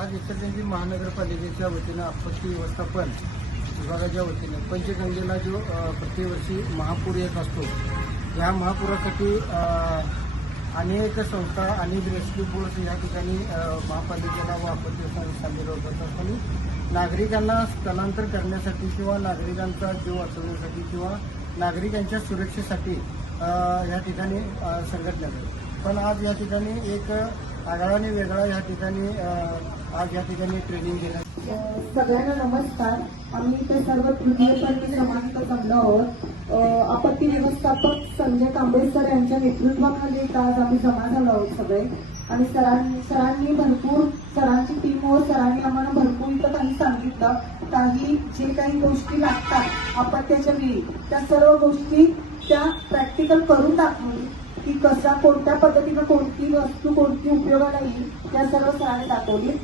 आज इचलकरंजी महानगरपालिकेच्या वतीनं आपत्ती व्यवस्थापन विभागाच्या वतीने पंचगंगेला जो प्रतिवर्षी महापूर येत असतो, या महापुरासाठी अनेक संस्था, अनेक रेस्क्यू बोर्ड्स या ठिकाणी महापालिकेला व आपत्ती व्यवस्थापन होत असताना नागरिकांना स्थलांतर करण्यासाठी किंवा नागरिकांचा जीव वाचवण्यासाठी किंवा नागरिकांच्या सुरक्षेसाठी या ठिकाणी संघटना पण आज या ठिकाणी एक आगळा आणि वेगळा या ठिकाणी आज या ठिकाणी ट्रेनिंग घेण्यात. सगळ्यांना नमस्कार. आम्ही इथे सर्व तृतीयपंथी समाजात जमलो आहोत. आपत्ती व्यवस्थापक संजय कांबळे सर यांच्या नेतृत्वाखाली आज आम्ही जमा झालो आहोत सगळे. आणि सरांनी भरपूर सरांची टीम व सरांनी आम्हाला भरपूर इथं काही सांगितलं. काही जे काही गोष्टी लागतात आपत्त्याच्या वेळी त्या सर्व गोष्टी त्या प्रॅक्टिकल करून दाखवली की कसा कोणत्या पद्धतीनं कोणती वस्तू कोणती उपयोगाला येईल त्या सर्व सरांनी दाखवली.